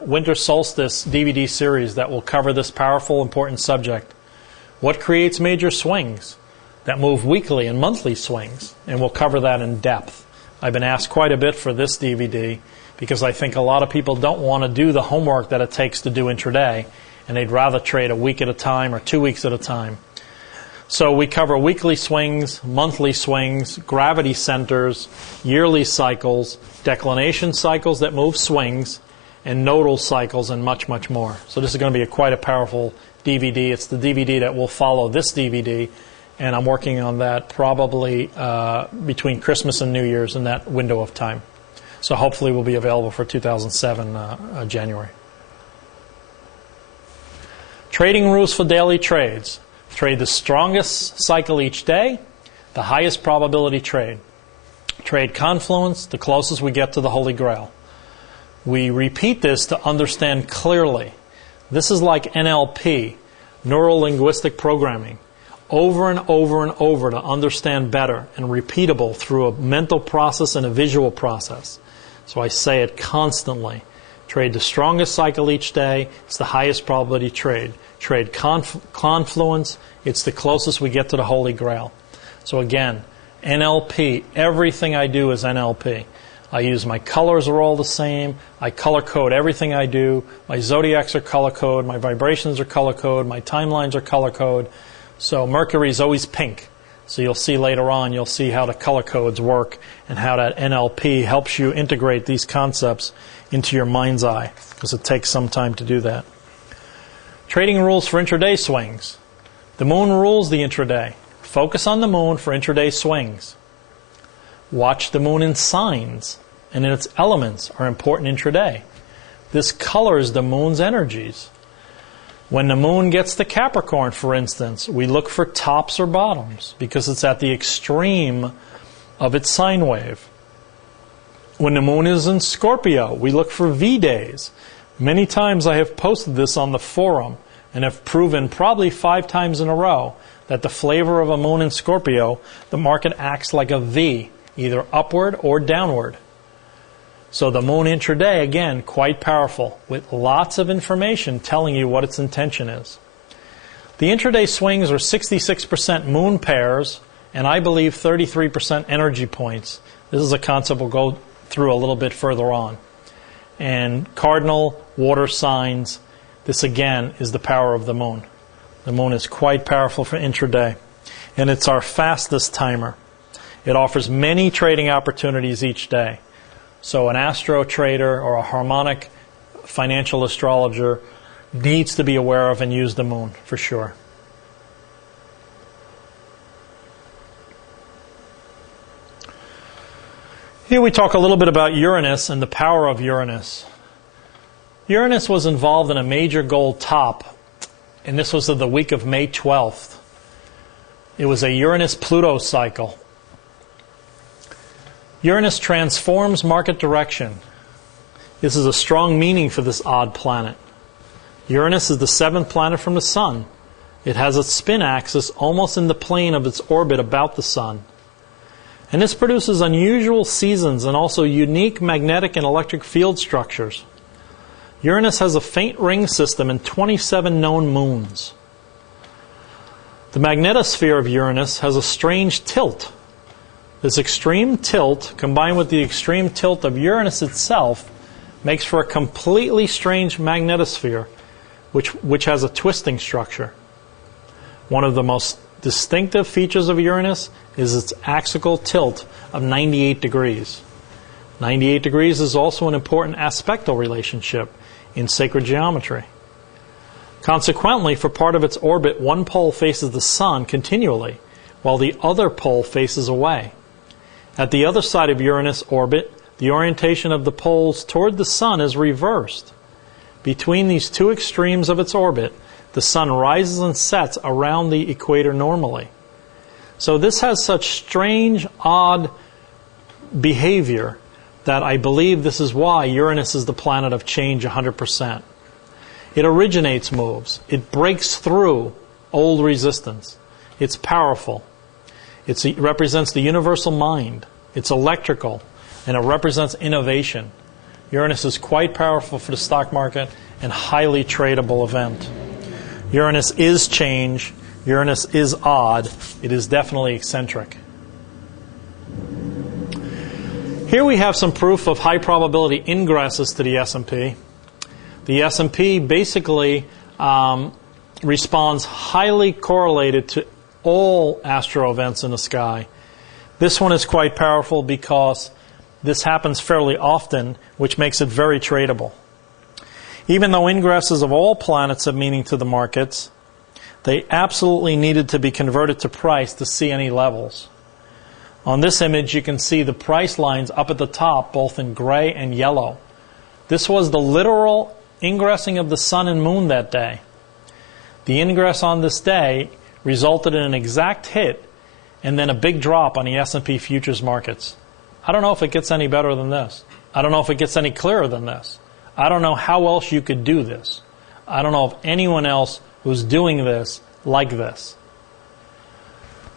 winter solstice DVD series that will cover this powerful, important subject. What creates major swings that move weekly and monthly swings? And we'll cover that in depth. I've been asked quite a bit for this DVD because I think a lot of people don't want to do the homework that it takes to do intraday, and they'd rather trade a week at a time or 2 weeks at a time. So we cover weekly swings, monthly swings, gravity centers, yearly cycles, declination cycles that move swings, and nodal cycles, and much, much more. So this is going to be quite a powerful DVD. It's the DVD that will follow this DVD, and I'm working on that probably between Christmas and New Year's in that window of time. So hopefully will be available for 2007 January. Trading rules for daily trades. Trade the strongest cycle each day, the highest probability trade. Trade confluence, the closest we get to the Holy Grail. We repeat this to understand clearly. This is like NLP, neuro-linguistic programming, over and over and over to understand better and repeatable through a mental process and a visual process. So I say it constantly. Trade the strongest cycle each day. It's the highest probability trade. Trade confluence. It's the closest we get to the Holy Grail. So again, NLP. Everything I do is NLP. I use my colors are all the same. I color code everything I do. My zodiacs are color code. My vibrations are color code. My timelines are color code. So Mercury is always pink. So you'll see later on, you'll see how the color codes work and how that NLP helps you integrate these concepts into your mind's eye, because it takes some time to do that. Trading rules for intraday swings. The moon rules the intraday. Focus on the moon for intraday swings. Watch the moon in signs and in its elements are important intraday. This colors the moon's energies. When the moon gets to Capricorn, for instance, we look for tops or bottoms because it's at the extreme of its sine wave. When the moon is in Scorpio, we look for V-days. Many times I have posted this on the forum and have proven probably 5 times in a row that the flavor of a moon in Scorpio, the market acts like a V, either upward or downward. So the moon intraday, again, quite powerful, with lots of information telling you what its intention is. The intraday swings are 66% moon pairs, and I believe 33% energy points. This is a concept we'll go through a little bit further on. And cardinal, water signs, this again is the power of the moon. The moon is quite powerful for intraday, and it's our fastest timer. It offers many trading opportunities each day. So an astro trader or a harmonic financial astrologer needs to be aware of and use the moon for sure. Here we talk a little bit about Uranus and the power of Uranus. Uranus was involved in a major gold top, and this was the week of May 12th. It was a Uranus-Pluto cycle. Uranus transforms market direction. This is a strong meaning for this odd planet. Uranus is the 7th planet from the Sun. It has its spin axis almost in the plane of its orbit about the Sun. And this produces unusual seasons and also unique magnetic and electric field structures. Uranus has a faint ring system and 27 known moons. The magnetosphere of Uranus has a strange tilt. This extreme tilt, combined with the extreme tilt of Uranus itself, makes for a completely strange magnetosphere, which has a twisting structure. One of the most distinctive features of Uranus is its axial tilt of 98 degrees. 98 degrees is also an important aspectal relationship in sacred geometry. Consequently, for part of its orbit, one pole faces the Sun continually, while the other pole faces away. At the other side of Uranus' orbit, the orientation of the poles toward the Sun is reversed. Between these two extremes of its orbit, the Sun rises and sets around the equator normally. So this has such strange, odd behavior that I believe this is why Uranus is the planet of change 100%. It originates moves. It breaks through old resistance. It's powerful. It represents the universal mind. It's electrical, and it represents innovation. Uranus is quite powerful for the stock market and highly tradable event. Uranus is change. Uranus is odd. It is definitely eccentric. Here we have some proof of high probability ingresses to the S&P. The S&P basically responds highly correlated to all astro events in the sky. This one is quite powerful because this happens fairly often, which makes it very tradable. Even though ingresses of all planets have meaning to the markets, they absolutely needed to be converted to price to see any levels. On this image, you can see the price lines up at the top, both in gray and yellow. This was the literal ingressing of the sun and moon that day. The ingress on this day resulted in an exact hit and then a big drop on the S&P futures markets. I don't know if it gets any better than this. I don't know if it gets any clearer than this. I don't know how else you could do this. I don't know of anyone else who's doing this like this.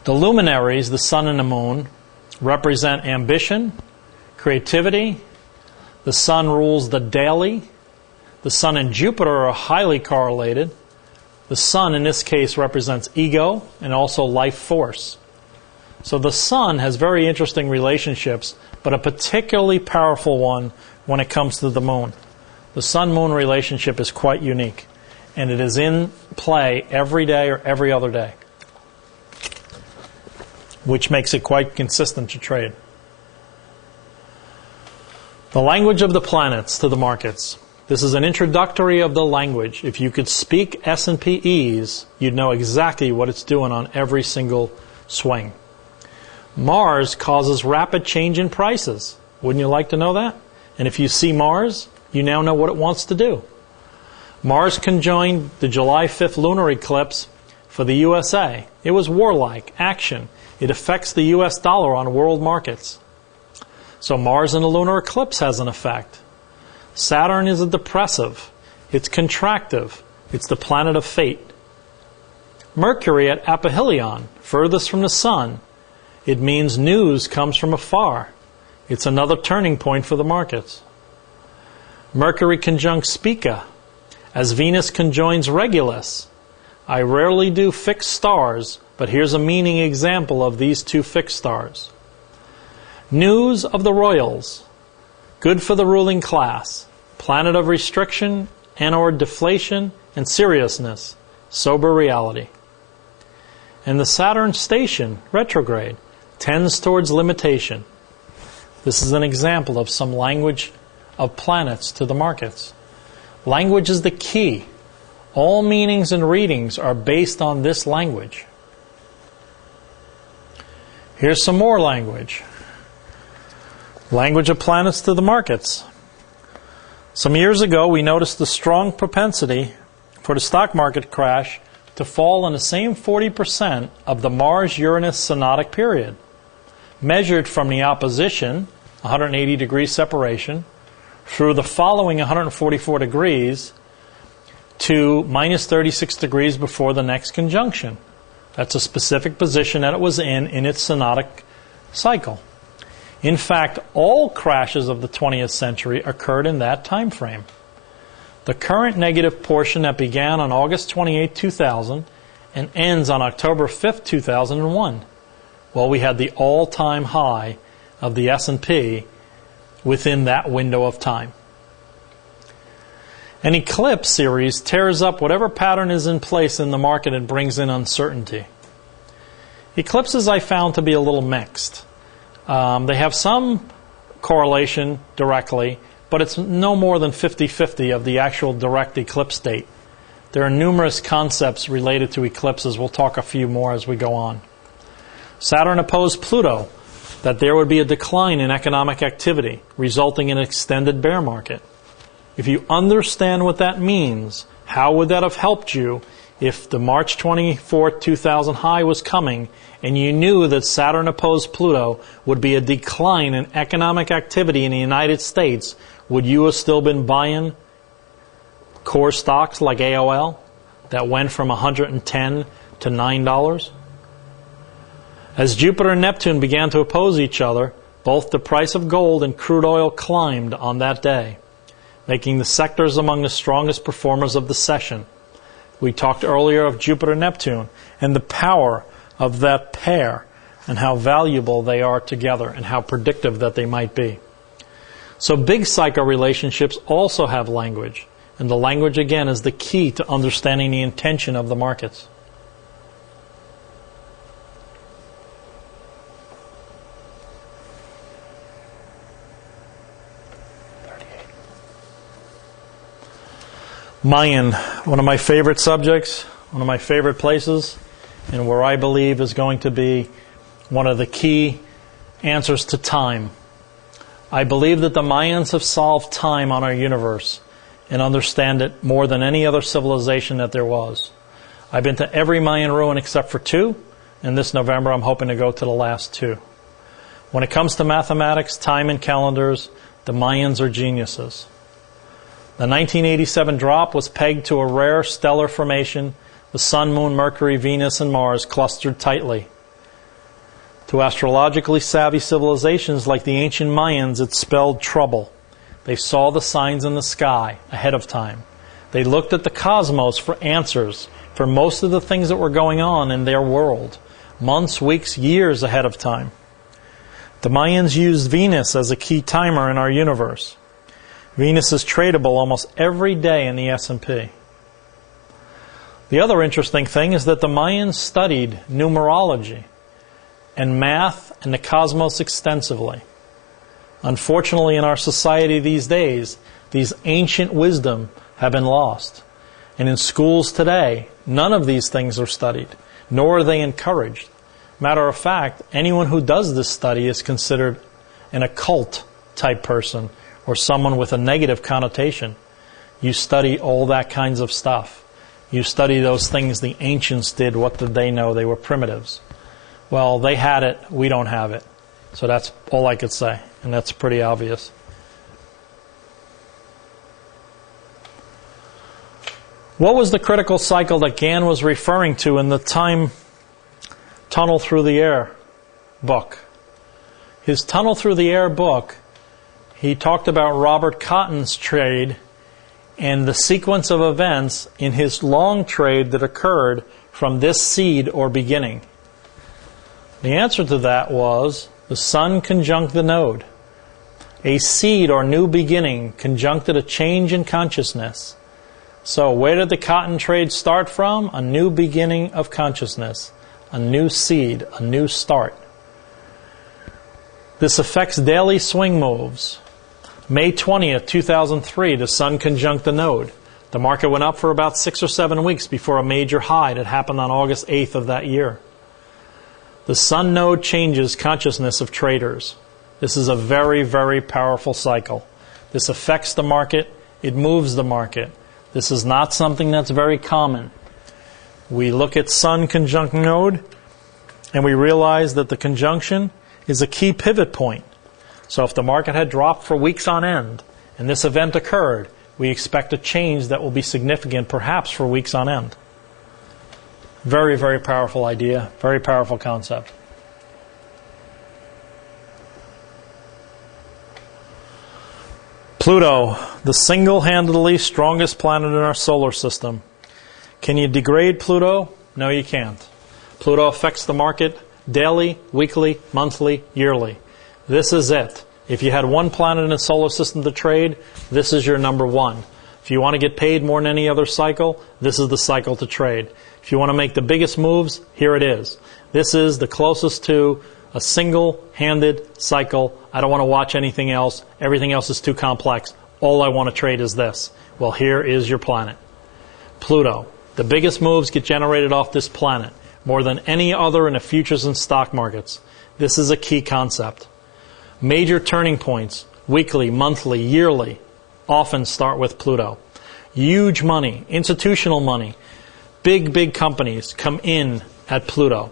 The luminaries, the sun and the moon, represent ambition, creativity. The sun rules the daily. The sun and Jupiter are highly correlated. The sun, in this case, represents ego and also life force. So the sun has very interesting relationships, but a particularly powerful one when it comes to the moon. The sun-moon relationship is quite unique, and it is in play every day or every other day, which makes it quite consistent to trade. The language of the planets to the markets. This is an introductory of the language. If you could speak S&P's, you'd know exactly what it's doing on every single swing. Mars causes rapid change in prices. Wouldn't you like to know that? And if you see Mars, you now know what it wants to do. Mars conjoined the July 5th lunar eclipse for the USA. It was warlike, action. It affects the US dollar on world markets. So Mars in a lunar eclipse has an effect. Saturn is a depressive. It's contractive. It's the planet of fate. Mercury at aphelion, furthest from the sun. It means news comes from afar. It's another turning point for the markets. Mercury conjunct Spica, as Venus conjoins Regulus. I rarely do fixed stars, but here's a meaning example of these two fixed stars. News of the royals, good for the ruling class, planet of restriction and/or deflation and seriousness, sober reality. And the Saturn station, retrograde, tends towards limitation. This is an example of some language of planets to the markets. Language is the key. All meanings and readings are based on this language. Here's some more language. Language of planets to the markets. Some years ago, we noticed the strong propensity for the stock market crash to fall in the same 40% of the Mars-Uranus synodic period, measured from the opposition, 180 degrees separation, through the following 144 degrees to minus 36 degrees before the next conjunction. That's a specific position that it was in its synodic cycle. In fact, all crashes of the 20th century occurred in that time frame. The current negative portion that began on August 28, 2000 and ends on October 5, 2001. Well, we had the all-time high of the S&P within that window of time. An eclipse series tears up whatever pattern is in place in the market and brings in uncertainty. Eclipses I found to be a little mixed. They have some correlation directly, but it's no more than 50-50 of the actual direct eclipse date. There are numerous concepts related to eclipses. We'll talk a few more as we go on. Saturn opposed Pluto, that there would be a decline in economic activity, resulting in an extended bear market. If you understand what that means, how would that have helped you if the March 24, 2000 high was coming and you knew that Saturn opposed Pluto would be a decline in economic activity in the United States? Would you have still been buying core stocks like AOL that went from $110 to $9? As Jupiter and Neptune began to oppose each other, both the price of gold and crude oil climbed on that day. making the sectors among the strongest performers of the session. We talked earlier of Jupiter-Neptune and the power of that pair and how valuable they are together and how predictive that they might be. So big cycle relationships also have language, and the language again is the key to understanding the intention of the markets. Mayan, one of my favorite subjects, one of my favorite places, and where I believe is going to be one of the key answers to time. I believe that the Mayans have solved time on our universe and understand it more than any other civilization that there was. I've been to every Mayan ruin except for 2, and this November I'm hoping to go to the last 2. When it comes to mathematics, time, and calendars, the Mayans are geniuses. The 1987 drop was pegged to a rare stellar formation, the Sun, Moon, Mercury, Venus, and Mars clustered tightly. To astrologically savvy civilizations like the ancient Mayans, it spelled trouble. They saw the signs in the sky ahead of time. They looked at the cosmos for answers for most of the things that were going on in their world, months, weeks, years ahead of time. The Mayans used Venus as a key timer in our universe. Venus is tradable almost every day in the S&P. The other interesting thing is that the Mayans studied numerology and math and the cosmos extensively. Unfortunately, in our society these days, these ancient wisdom have been lost. And in schools today, none of these things are studied, nor are they encouraged. Matter of fact, anyone who does this study is considered an occult type person or someone with a negative connotation. You study all that kinds of stuff. You study those things the ancients did. What did they know? They were primitives. Well, they had it. We don't have it. So that's all I could say. And that's pretty obvious. What was the critical cycle that Gann was referring to in the Time Tunnel Through the Air book? His Tunnel Through the Air book, he talked about Robert Cotton's trade and the sequence of events in his long trade that occurred from this seed or beginning. The answer to that was the Sun conjunct the node. A seed or new beginning conjuncted a change in consciousness. So where did the cotton trade start from? A new beginning of consciousness, a new seed, a new start. This affects daily swing moves. May 20th, 2003, the Sun conjunct the node. The market went up for about 6 or 7 weeks before a major high that happened on August 8th of that year. The Sun node changes consciousness of traders. This is a very, very powerful cycle. This affects the market. It moves the market. This is not something that's very common. We look at Sun conjunct node, and we realize that the conjunction is a key pivot point. So if the market had dropped for weeks on end, and this event occurred, we expect a change that will be significant, perhaps for weeks on end. Very, very powerful idea, very powerful concept. Pluto, the single-handedly strongest planet in our solar system. Can you degrade Pluto? No, you can't. Pluto affects the market daily, weekly, monthly, yearly. This is it. If you had one planet in the solar system to trade, this is your number one. If you want to get paid more than any other cycle, this is the cycle to trade. If you want to make the biggest moves, here it is. This is the closest to a single-handed cycle. I don't want to watch anything else. Everything else is too complex. All I want to trade is this. Well, here is your planet. Pluto. The biggest moves get generated off this planet, more than any other in the futures and stock markets. This is a key concept. Major turning points, weekly, monthly, yearly, often start with Pluto. Huge money, institutional money, big companies come in at Pluto.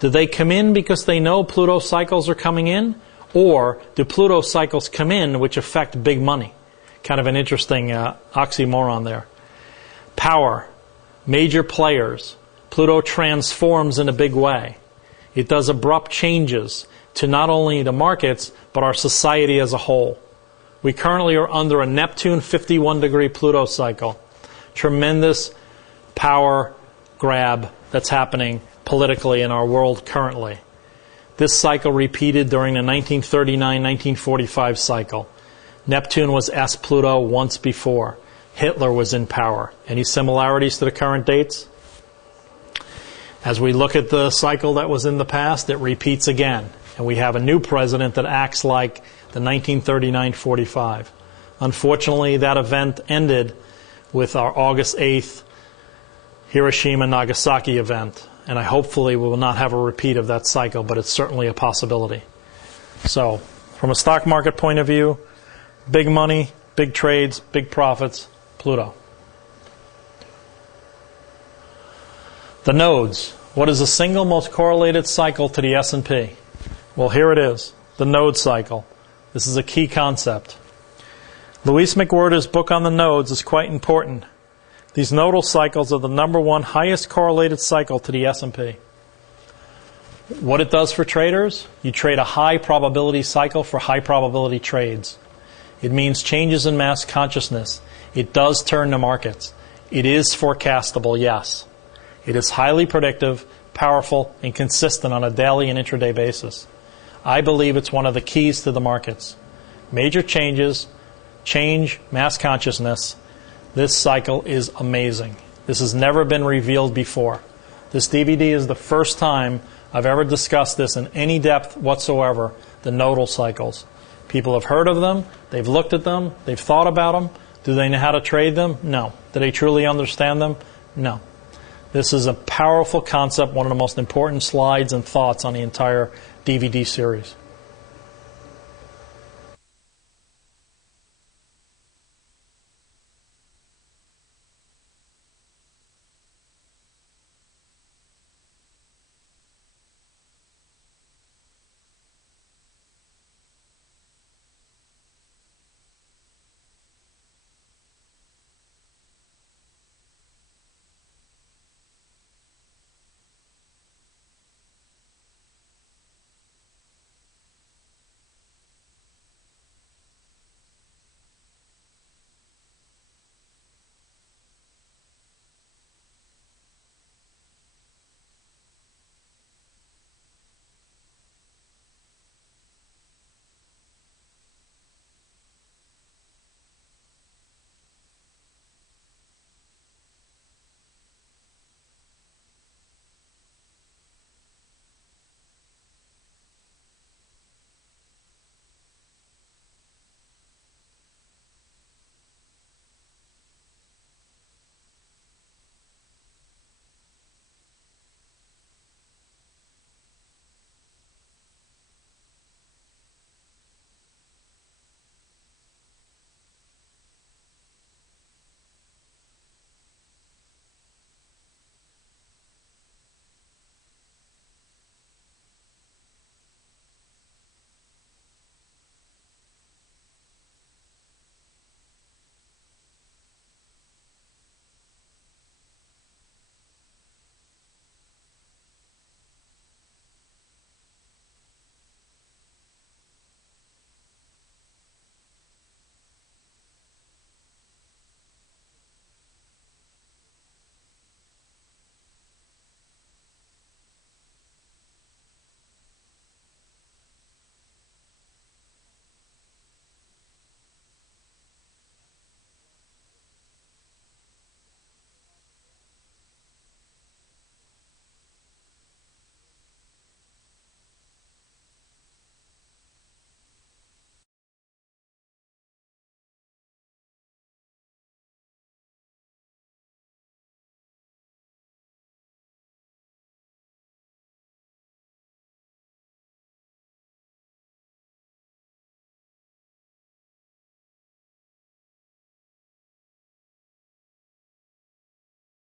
Do they come in because they know Pluto cycles are coming in? Or do Pluto cycles come in which affect big money? Kind of an interesting oxymoron there. Power, major players. Pluto transforms in a big way. It does abrupt changes to not only the markets, but our society as a whole. We currently are under a Neptune 51-degree Pluto cycle. Tremendous power grab that's happening politically in our world currently. This cycle repeated during the 1939-1945 cycle. Neptune was S Pluto once before. Hitler was in power. Any similarities to the current dates? As we look at the cycle that was in the past, it repeats again. And we have a new president that acts like the 1939-45. Unfortunately, that event ended with our August 8th Hiroshima-Nagasaki event. And hopefully we will not have a repeat of that cycle, but it's certainly a possibility. So, from a stock market point of view, big money, big trades, big profits, Pluto. The nodes. What is the single most correlated cycle to the S&P? Well, here it is, the node cycle. This is a key concept. Luis McWhirter's book on the nodes is quite important. These nodal cycles are the #1 highest correlated cycle to the S&P. What it does for traders? You trade a high probability cycle for high probability trades. It means changes in mass consciousness. It does turn the markets. It is forecastable, yes. It is highly predictive, powerful, and consistent on a daily and intraday basis. I believe it's one of the keys to the markets. Major changes, change mass consciousness. This cycle is amazing. This has never been revealed before. This DVD is the first time I've ever discussed this in any depth whatsoever, the nodal cycles. People have heard of them, they've looked at them, they've thought about them. Do they know how to trade them? No. Do they truly understand them? No. This is a powerful concept, one of the most important slides and thoughts on the entire DVD series.